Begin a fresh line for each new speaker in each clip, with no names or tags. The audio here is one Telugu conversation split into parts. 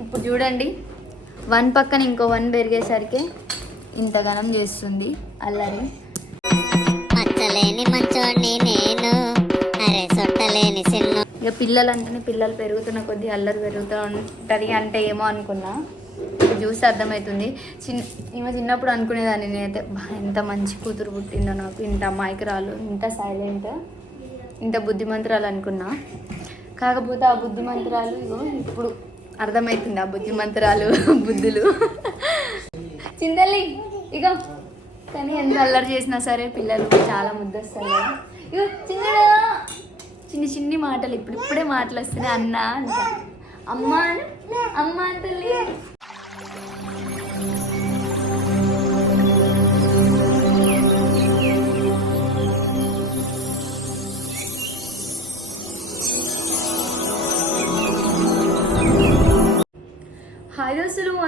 ఇప్పుడు చూడండి. వన్ పక్కన ఇంకో వన్ పెరిగేసరికి ఇంతగానం చేస్తుంది అల్లరి.
మచ్చలేని మంచోడిని నేను అరే సొట్టలేని సిన్ను.
ఇక పిల్లలు అంటేనే పిల్లలు పెరుగుతున్న కొద్దీ అల్లరి పెరుగుతూ ఉంటుంది అంటే ఏమో అనుకున్నా. ఇప్పుడు చూసి అర్థమవుతుంది. చిన్న ఈమె చిన్నప్పుడు అనుకునేదాన్ని నేనైతే "బా, ఎంత మంచి కూతురు పుట్టిందో నాకు ఇంత అమాయకురాలు ఇంత సైలెంట్ ఇంత బుద్ధిమంతురాలు అనుకున్నా. కాకపోతే ఆ బుద్ధిమంతురాలు ఇగో ఇప్పుడు అర్థమవుతుంది ఆ బుద్ధిమంతురాలు బుద్ధులు? చింతల్లి ఇక కానీ ఎంత అల్లరి చేసినా సరే పిల్లలు చాలా ముద్దొస్తారు కదా. ఇగో చిన్న చిన్ని చిన్ని మాటలు ఇప్పుడు ఇప్పుడే మాటలు వస్తున్నాయి. అన్న అమ్మా అమ్మ అను అమ్మ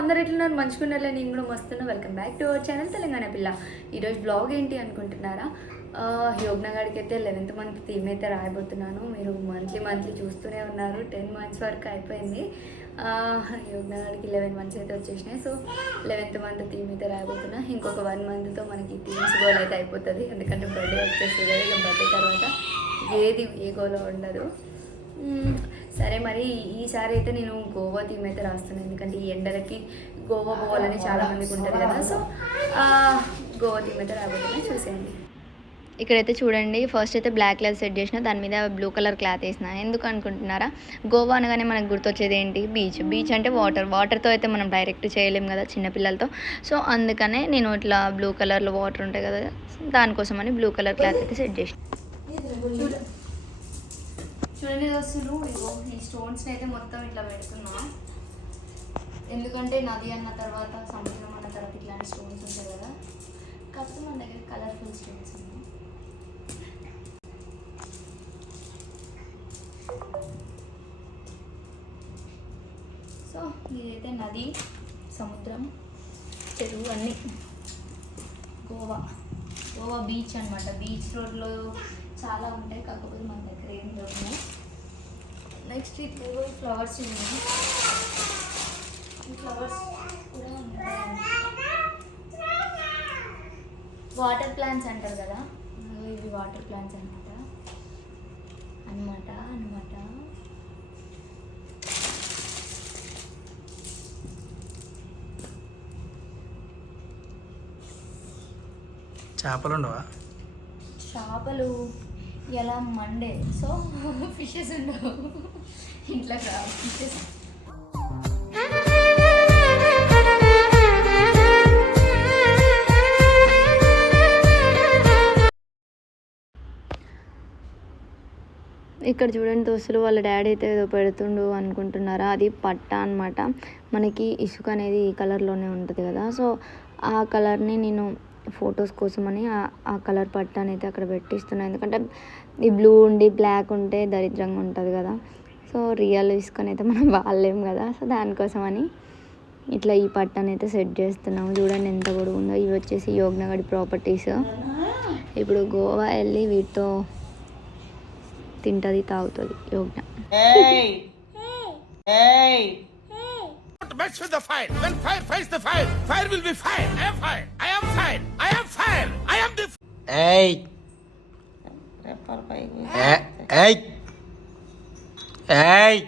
అందరు ఎట్లున్నారు మంచుకున్నారులే. నేను కూడా మస్తున్నా. Welcome back to our channel Telangana పిల్ల. ఈరోజు బ్లాగ్ ఏంటి అనుకుంటున్నారా? యోగ్నగాడికి అయితే లెవెన్త్ మంత్ థీమ్ అయితే రాయబోతున్నాను. మీరు మంత్లీ మంత్లీ చూస్తూనే ఉన్నారు. టెన్ మంత్స్ వరకు అయిపోయింది. యోగ్నగాడికి లెవెన్ మంత్స్ అయితే వచ్చేసినాయి. సో లెవెన్త్ మంత్ థీమ్ అయితే రాయబోతున్నా. ఇంకొక వన్ మంత్తో మనకి థీమ్స్ గోల్ అయితే అయిపోతుంది. ఎందుకంటే బర్త్డే వచ్చేస్తుంది ఇక బర్త్డే తర్వాత ఏది ఏ గోలో ఉండదు. సరే మరి ఈసారి అయితే నేను గోవా థీమ్ అయితే రాస్తున్నాను ఎందుకంటే ఈ ఎండలకి గోవా పోవాలని చాలా మందికి ఉంటుంది కదా. సో ఆ, గోవా థీమ్ అయితే రాబోతున్నాను చూసేయండి. ఇక్కడైతే చూడండి ఫస్ట్ అయితే బ్లాక్ కలర్ సెట్ చేసిన దాని మీద బ్లూ కలర్ క్లాత్ వేసిన. ఎందుకు అనుకుంటున్నారా? గోవా అనగానే మనకు గుర్తొచ్చేది ఏంటి? బీచ్ బీచ్ అంటే వాటర్ వాటర్తో అయితే మనం డైరెక్ట్ చేయలేం కదా చిన్నపిల్లలతో సో అందుకనే నేను ఇట్లా బ్లూ కలర్లో వాటర్ ఉంటాయి కదా దానికోసమని బ్లూ కలర్ క్లాత్ అయితే సెట్ చేసిన. చూడండి దోస్తులు ఇగో ఈ స్టోన్స్ని అయితే మొత్తం ఇట్లా పెడుతున్నా. ఎందుకంటే నది అన్న తర్వాత సముద్రం అన్న తర్వాత ఇట్లాంటి స్టోన్స్ ఉంటాయి కదా. కాకపోతే మన దగ్గర కలర్ఫుల్ స్టోన్స్ ఉన్నాయి. సో ఇదైతే నది సముద్రం చెరువు అన్నీ. గోవా. గోవా బీచ్ అనమాట బీచ్ రోడ్లో చాలా ఉంటాయి కాకపోతే మన దగ్గర దొరికినాయి నెక్స్ట్ ఇప్పుడు ఫ్లవర్స్ ఉన్నాయి ఫ్లవర్స్ కూడా ఉంటాయి వాటర్ ప్లాంట్స్ అంటారు కదా? ఇవి వాటర్ ప్లాంట్స్ అనమాట అనమాట అనమాట
చేపలు ఉండవా?
చేపలు. ఎలా మండే? సో ఫిషెస్ ఉండవు. ఇంట్లో ఫిషెస్ ఇక్కడ చూడండి దోస్తులు వాళ్ళ డాడీ అయితే ఏదో పెడుతుండు అనుకుంటున్నారా? అది పట్ట అన్నమాట. మనకి ఇసుక అనేది ఈ కలర్లోనే ఉంటుంది కదా. సో ఆ కలర్ని నేను ఫొటోస్ కోసమని ఆ- ఆ కలర్ పట్టాని అయితే అక్కడ పెట్టిస్తున్నాను ఎందుకంటే ఈ బ్లూ ఉండి బ్లాక్ ఉంటే దరిద్రంగా ఉంటుంది కదా సో రియల్ ఇసుకని అయితే మనం వాడలేం కదా సో దానికోసమని ఇట్లా ఈ పట్టాని అయితే సెట్ చేస్తున్నాము చూడండి ఎంత పొడుగు ఉందో ఇవి వచ్చేసి యోగ్నగడి ప్రాపర్టీస్ ఇప్పుడు గోవా వెళ్ళి వీటితో తింటుంది తాగుతుంది Yogna
Hey! Hey!
Don't mess with the fire. When fire fights the fire, fire will be fire. I am fire. I am fire.
ఏయ్. ఏయ్. ఏయ్.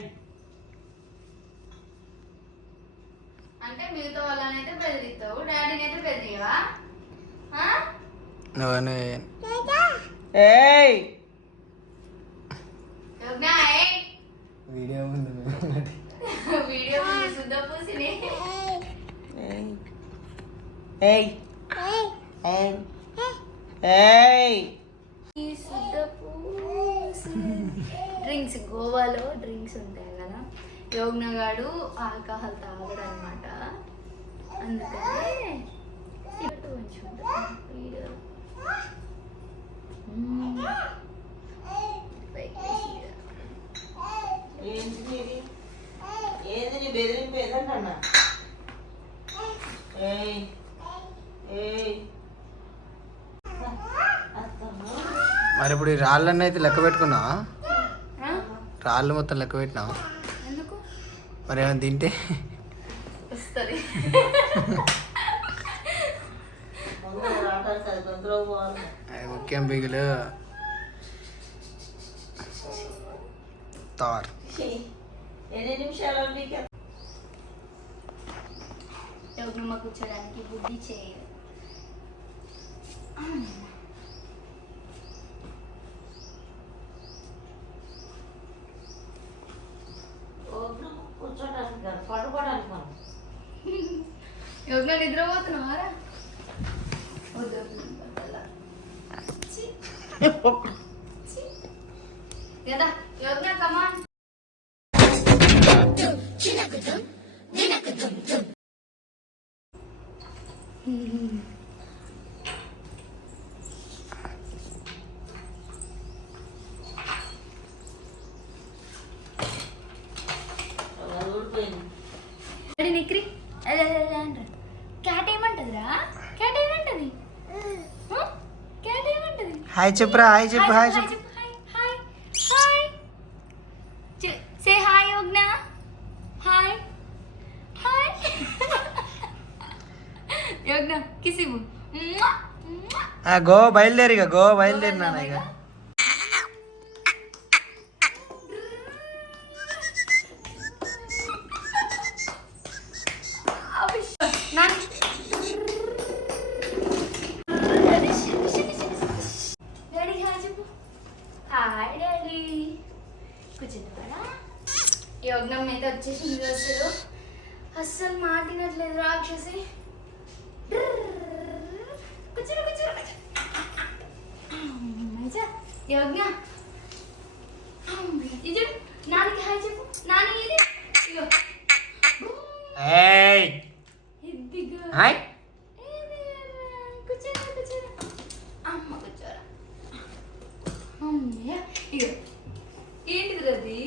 నువ్వు
Hey!
వీడియో ముందు
వీడియో శుద్ధ పూసిని.
Hey! Hey! Hey!
పూసి. డ్రింక్స్ గోవాలో డ్రింక్స్ ఉంటాయి కదా. యోగ్నగాడు ఆల్కహాల్ తాగడు అనమాట అందుకనే
ఏంటి బెదిరింపు ఏదంటన్నా ఏయ్ ఏయ్
మరి ఇప్పుడు ఈ రాళ్ళన్నీ అయితే లెక్క పెట్టుకున్నావా?
ఆ?
రాళ్ళు మొత్తం లెక్క పెట్టినావా?
ఎందుకు?
మరి ఏమైనా తింటే?
అది
ముఖ్యం బిగులు. తార్
కూర్చోడానికి బుద్ధి చేయ
కూర్చోడానికి కాదు పడుకోవడానికి మనం
యోగ నిద్రపోతున్నావారా? వద్దు వద్దు. కదా యోగ కమాన్
అది ఊడిపోయింది
రెడీ నిక్రి అదే అదే అదే అంటారు క్యాట్ ఏమంటదిరా క్యాట్ ఏమంటది హ? క్యాట్ ఏమంటది
హాయ్ చెప్పురా హాయ్ చెప్పు హాయ్ చెప్పు
say hi Yogna hi hi Yogna కిసిము
గో బయలుదేరి ఇక గో బయలుదేరి నాన్న ఇక
వచ్చేసింది అసలు అస్సలు మాటినట్లేదు రాక్షసి కూర్చోరు కూర్చోరు కూర్చో యోగ్న ఇది నానికి హాయ్ చెప్పు నాని ఇది ఇగో
ఏయ్
ఇదిగో
హాయ్
కూర్చోరా కూర్చోరా అమ్మ కూర్చోరా అమ్మయ్య ఇగో ఏంటిది రది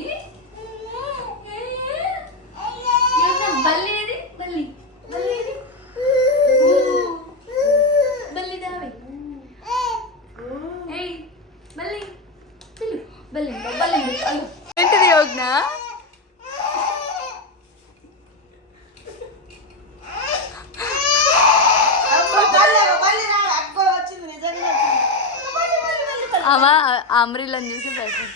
బల్లి ఏది బల్లి బల్లి ఏది బల్లి దావి ఏయ్ బల్లి పిల్లు బల్లి బల్లి అల్లు ఏంటిది యోగ్న
వచ్చింది నిజంగా వచ్చింది.
అమ్మా అమ్రిలని చూసి భయపడు.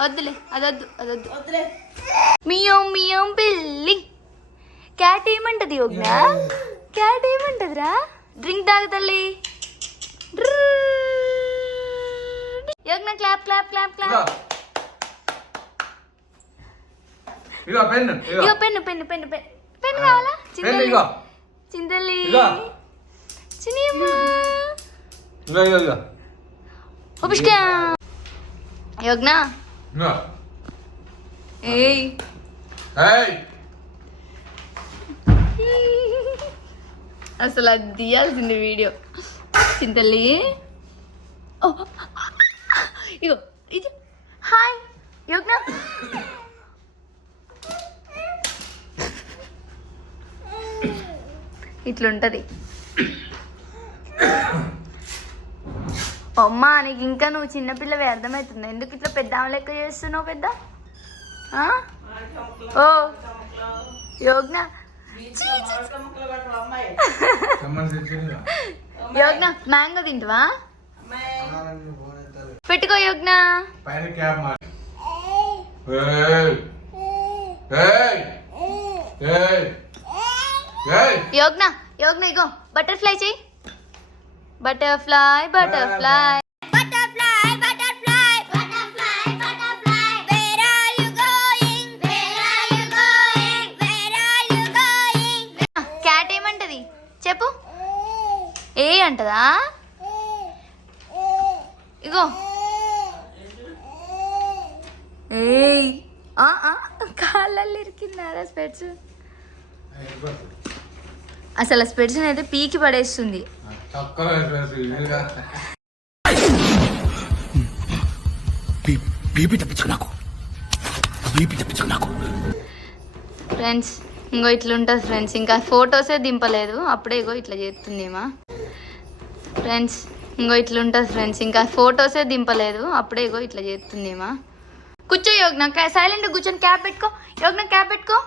వద్దులే అదొద్దు అదొద్దు. మియం మియం పిల్లి. క్యాట్ ఏమంటది యోగ్న? క్యాట్ ఏమంటదిరా? డ్రింక్ తాగు తల్లి. Yogna clap clap clap clap.
ఇగో పెన్ను ఇగో
pen pen pen pen pen కావాలా? చింతల్లి.
ఇగో
చింతల్లి.
ఇగో.
చినియమ్మ.
ఇగో ఇగో
ఉపష్కా యోగ్న
ఇగో
ఏయ్
ఏయ్
అసలు అది తీయాల్సింది వీడియో. చింతల్లి. ఇగో ఇది. హాయ్ యోగ్న ఇట్లుంటది. అమ్మా నీకు ఇంకా నువ్వు చిన్నపిల్లవి అర్థమవుతుంది. ఎందుకు ఇట్లా పెద్ద లెక్క చేస్తున్నావు పెద్ద? ఓ యోగ్న. యోగ్న మ్యాంగో తింటావా? పెట్టుకో యోగ్న. యోగ్న యోగ్న ఇగో బటర్ఫ్లై చెయ్యి. బటర్ఫ్లై బటర్ఫ్లై క్యాట్ ఏమంటది? చెప్పు. ఏ అంటదా? ఇగో. ఏయ్. ఆ, ఆ, కాళ్ళల్లో ఇరికిందారా స్పెట్స్. అసలు స్పెట్స్ అయితే పీకి పడేస్తుంది. ఫ్రెండ్స్ ఇంకో ఇట్లా ఉంటుంది ఫ్రెండ్స్ ఇంకా ఫొటోసే దింపలేదు. అప్పుడే ఇగో ఇట్లా చేస్తుందేమా. ఫ్రెండ్స్ ఇంకో ఇట్లా ఉంటుంది ఫ్రెండ్స్ ఇంకా ఫొటోసే దింపలేదు. అప్పుడే ఇగో ఇట్లా చేస్తుందేమా. కూర్చో యోగ్న సైలెంట్ కూర్చొని క్యాప్ పెట్టుకో. యోగ్న క్యాప్ పెట్టుకో.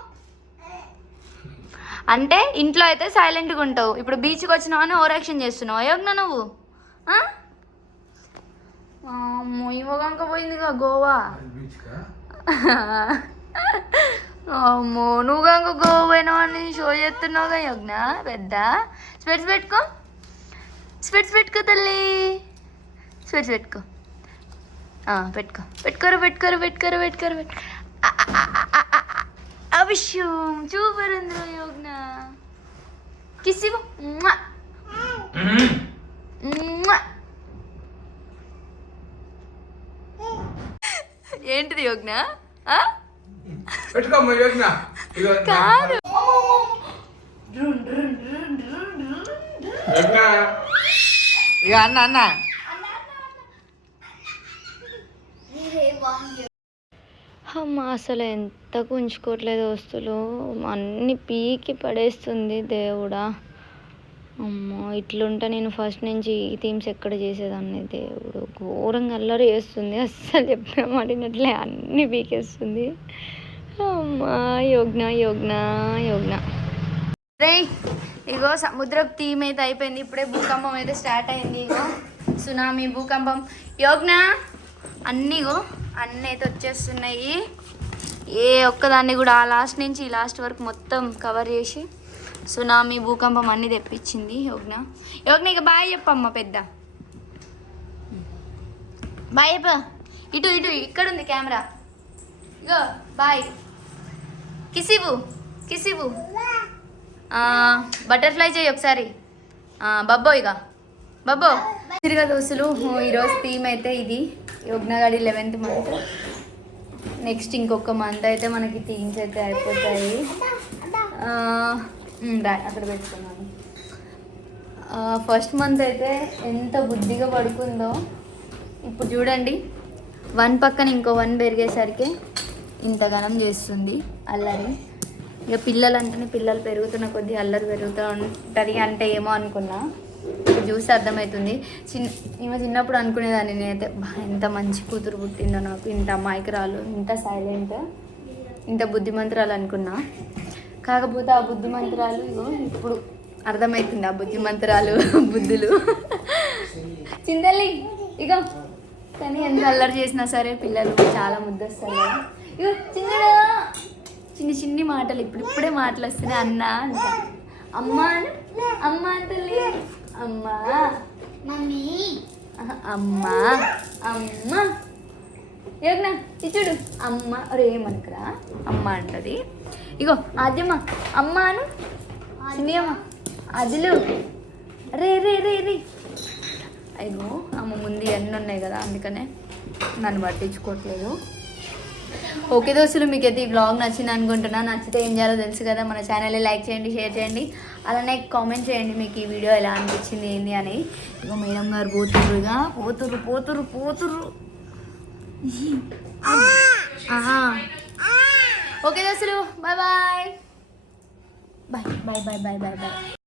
అంటే ఇంట్లో అయితే సైలెంట్గా ఉంటావు. ఇప్పుడు బీచ్కి వచ్చినావు అని ఓవర్ యాక్షన్ చేస్తున్నావు. యోగ్న నువ్వు? ఆ? ఇవ్వగంక పోయిందిగా గోవా. అమ్మో నువ్వు కనుక గోవా పోయినావు అని షో చేస్తున్నావుగా యోగ్న పెద్ద? స్పెట్స్ పెట్టుకో. స్పెట్స్ పెట్టుకో తల్లి. స్పెట్స్ పెట్టుకో. పెట్టుకో. పెట్టుకోరు పెట్టుకోరు పెట్టుకోరు పెట్టుకోరు పెట్టు అవిష్యం సూపర్ అందరూ యోగ్న కిసివు ఏంటిది యోగ్న?
పెట్టుకోమ్మ యోగ్న
కాదు
ఇక అన్న అన్న
అమ్మ అసలు ఎంత ఉంచుకోవట్లేదు వస్తువులు. అన్ని పీకి పడేస్తుంది దేవుడా. అమ్మో ఇట్లుంటే నేను ఫస్ట్ నుంచి ఈ థీమ్స్ ఎక్కడ చేసేదాన్ని దేవుడు. ఘోరంగా అల్లరి చేస్తుంది. అస్సలు చెప్పిన మాటినట్లే అన్ని పీకేస్తుంది. అమ్మా యోగ్న యోగ్న యోగ్న రే ఇగో సముద్రపు థీమ్ అయితే అయిపోయింది. ఇప్పుడే భూకంపం అయితే స్టార్ట్ అయింది ఇగో. సునామీ భూకంపం. యోగ్న అన్నీగో అన్నీ అయితే వచ్చేస్తున్నాయి. ఏ ఒక్కదాన్ని కూడా ఆ లాస్ట్ నుంచి ఈ లాస్ట్ వరకు మొత్తం కవర్ చేసి. సునామీ భూకంపం అన్నీ తెప్పించింది యోగ్న యోగ్న ఇక బాయ్ చెప్పమ్మ పెద్ద. బాయ్ చెప్ప. ఇటు ఇటు ఇక్కడ ఉంది కెమెరా ఇగో బాయ్. కిసివు కిసివు బటర్ఫ్లై చేయి ఒకసారి. బబ్బో ఇక బబ్బో. తిరిగా దోస్తులు ఈరోజు థీమ్ అయితే ఇది. యోగ్నగాడి లెవెన్త్ మంత్ నెక్స్ట్ ఇంకొక మంత్ అయితే మనకి థీమ్స్ అయితే అయిపోతాయి. అక్కడ పెట్టుకున్నాను ఫస్ట్ మంత్ అయితే ఎంత బుద్ధిగా పడుకుందో. ఇప్పుడు చూడండి వన్ పక్కన ఇంకో వన్ పెరిగేసరికి ఇంతగానం చేస్తుంది అల్లరి. ఇక పిల్లలు అంటేనే పిల్లలు పెరుగుతున్న కొద్దీ అల్లరి పెరుగుతూ ఉంటుంది అంటే ఏమో అనుకున్నా. చూసి అర్థమవుతుంది చిన్న ఈమె చిన్నప్పుడు అనుకునేదాన్ని నేనైతే ఎంత మంచి కూతురు పుట్టిందో నాకు ఇంత అమాయకురాలు ఇంత సైలెంట్ ఇంత బుద్ధిమంతురాలు అనుకున్నా కాకపోతే ఆ బుద్ధిమంతురాలు ఇగో ఇప్పుడు అర్థమవుతుంది ఆ బుద్ధిమంతురాలు బుద్ధులు చింతల్లి ఇక కానీ ఎంత అల్లరి చేసినా సరే పిల్లలు చాలా ముద్దొస్తారు కదా. చిన్న చిన్న చిన్ని చిన్ని మాటలు ఇప్పుడు ఇప్పుడే మాటలు వస్తున్నాయి అన్న అమ్మ అను. అమ్మ అంటే అమ్మా.
మమ్మీ.
అమ్మా. అమ్మ. యోగ్న ఇచ్చుడు అమ్మ. అరే ఏమనుకురా అమ్మ అంటది. ఇగో ఆద్యమ్మ. అమ్మ అను. చిన్నమ్మ అదిలు. రే రే రే రే. అయ్యో అమ్మ ముందు అన్నీ ఉన్నాయి కదా అందుకనే నన్ను పట్టించుకోవట్లేదు. ఓకే దోస్తులు మీకు అయితే ఈ బ్లాగ్ నచ్చింది అనుకుంటున్నా. నచ్చితే ఏం చేయాలో తెలుసు కదా మన ఛానల్ని లైక్ చేయండి షేర్ చేయండి. అలానే కామెంట్ చేయండి మీకు ఈ వీడియో ఎలా అనిపించింది ఏంది అని. ఇక మేడం గారు పోతురుగా పోతురు పోతురు పోతురు ఓకే దోస్తులు bye bye bye bye bye bye bye